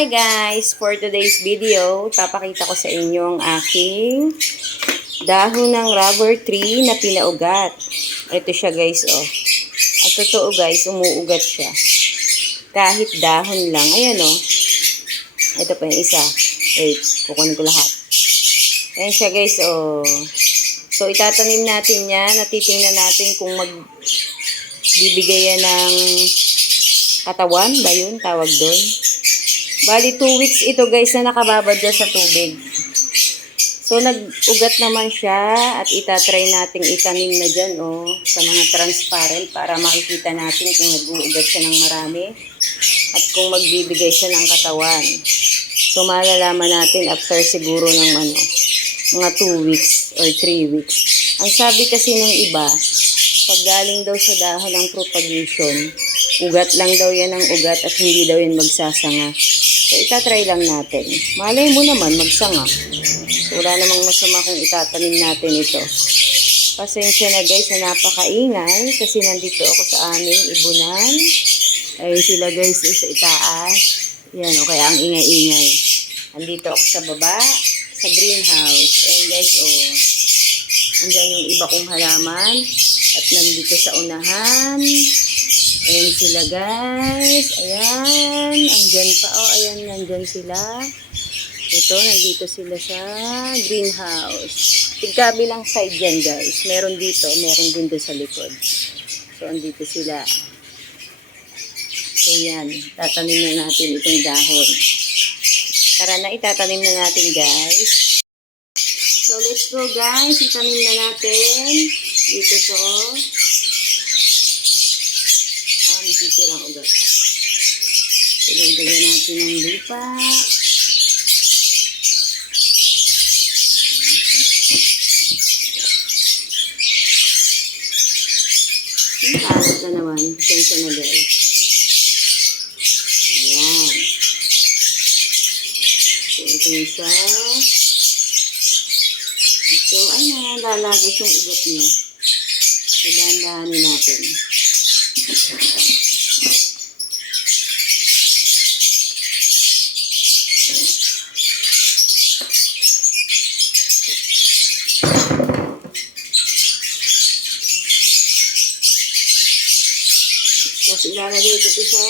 Hi guys! For today's video, papakita ko sa inyo ang aking dahon ng rubber tree na pinaugat. Ito siya guys, oh. At totoo guys, umuugat siya. Kahit dahon lang. Ayan oh. Ito pa yung isa. Wait, kukunin ko lahat. Ayan siya guys, oh. So, itatanim natin yan. Natitingnan natin kung magbibigay yan ng katawan ba yun? Tawag doon. Bali, 2 weeks ito guys na nakababad dyan sa tubig. So, nag-ugat naman siya at itatry nating itanim na dyan, oh, sa mga transparent para makikita natin kung nag-uugat siya ng marami at kung magbibigay siya ng katawan. So, malalaman natin after siguro ng mga 2 weeks or 3 weeks. Ang sabi kasi ng iba, pag galing daw sa dahon ng propagation, ugat lang daw yan ng ugat at hindi daw yan magsasanga. So, itatry lang natin. Malay mo naman, magsanga. So, wala namang masama kung itatanim natin ito. Pasensya na guys na napakaingay kasi nandito ako sa aming ibunan. Ayun sila guys sa itaas. Yan o, kaya ang ingay-ingay. Nandito ako sa baba, sa greenhouse. Ayun guys, oh. Andyan yung iba kong halaman. At nandito sa unahan. Ayan sila guys. Ayan. Andyan pa. Oh, ayan. Nandyan sila. Ito, nandito sila sa greenhouse. Tigkabilang side yan guys. Meron dito. Meron din doon sa likod. So, andito sila. So, yan. Tatanim na natin itong dahon. Tara na, itatanim na natin guys. So, let's go guys. Itanim na natin. Dito to. Masisirang ugat. Ilagdagan natin ng lupa. Kalat na naman. Pasensya na guys. Ayan. So, ito yung isa. So, ayan. Lalagas yung ugat niya. So, dahan-dahanin natin. Tapos ilalagay ko ito sa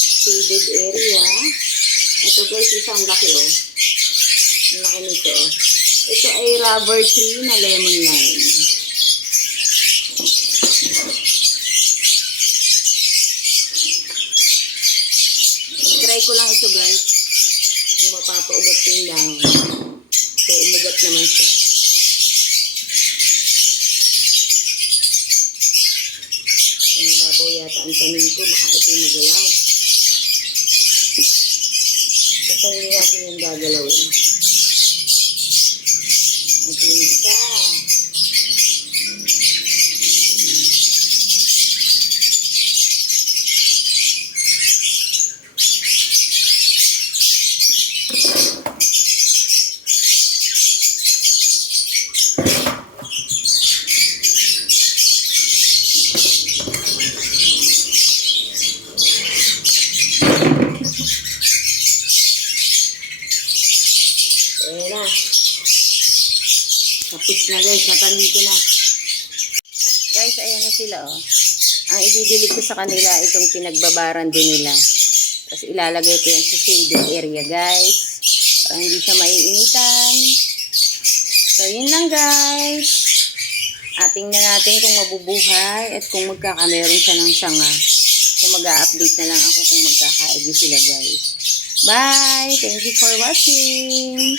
shaded area. Ito guys, isang laki oh. Ang laki nito oh. Ito ay rubber tree na lemon lime. Try ko lang ito guys. Kung mapapaugat ko yung dahon. So, umugat naman siya. Mababaw yata ang tanim ko, baka ito yung magalaw. Basta hindi natin yung gagalawin. Ito yung isa. Ayan na. Tapos na guys, natanim ko na. Guys, ayan na sila oh. Ang ibibilig ko sa kanila, itong pinagbabaran din nila. Tapos ilalagay ko yan sa shaded area guys. Para hindi siya maiinitan. So, yun lang guys. Ating na natin kung mabubuhay at kung magkakameron siya ng sanga. So, mag-a-update na lang ako kung magkakaigi sila guys. Bye! Thank you for watching!